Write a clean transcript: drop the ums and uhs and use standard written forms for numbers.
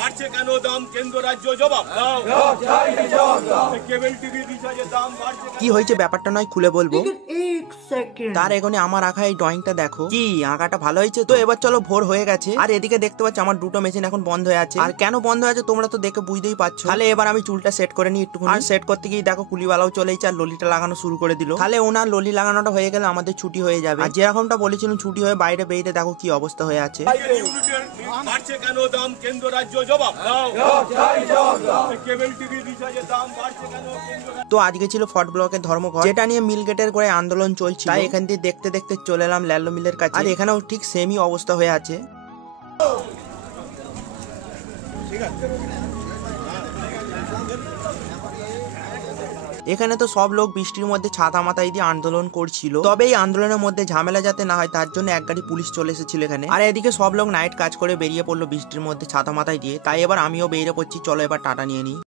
বাড়ছে কেন দাম, কেন্দ্র রাজ্য জবাব দাও। কেবল টিভি রিচার্জের দাম বাড়ছে। কি হয়েছে ব্যাপারটা নয় খুলে বলবো। एक सेकंड তার এখানে আমার আঁকা এই ড্রয়িংটা দেখো। কি আঁকাটা ভালো হয়েছে তো? এবার চলো ভোর হয়ে গেছে। আর এদিকে দেখতে পাচ্ছ আমার দুটো মেশিন এখন বন্ধ হয়ে আছে। আর কেন বন্ধ হয়ে আছে তোমরা তো দেখে বুঝতেই পারছো। তাহলে এবার আমি চুলটা সেট করে নিই একটু। আর সেট করতে গিয়ে দেখো কুলিওয়ালাও চলে এসেছে আর ললিটা লাগানো শুরু করে দিল। তাহলে ওনার ললি লাগানোটা হয়ে গেলে আমাদের ছুটি হয়ে যাবে। আর যেরকমটা বলেছিলাম ছুটি হয়ে বাইরে বেরিয়ে দেখো কি অবস্থা হয়ে আছে। ইউনিটের বাড়ছে কেন দাম, কেন্দ্র রাজ্য জবাব দাও। কেবল টিভি রিচার্জের দাম বাড়ছে কেন, কেন্দ্র তো আজকে ছিল ফর্ট ব্লকের ধর্মঘট, যেটা নিয়ে মিল গেটের করে আন্দোলন চলছিল। তাই এখান থেকে দেখতে দেখতে চলে এলাম ল্যালো মিলের কাছে। আর এখানেও ঠিক সেমই অবস্থা হয়ে আছে। এখানে তো সব লোক বৃষ্টির মধ্যে ছাতা মাথায় দিয়ে আন্দোলন করছিল। তবে এই আন্দোলনের মধ্যে ঝামেলা যাতে না হয় তার জন্য এক গাড়ি পুলিশ চলে এসেছিল এখানে। আর এদিকে সব লোক নাইট কাজ করে বেরিয়ে পড়লো বৃষ্টির মধ্যে ছাতা মাথায় দিয়ে। তাই এবার আমিও বেরিয়ে পড়ছি, চলো এবার টাটা নিয়ে নিই।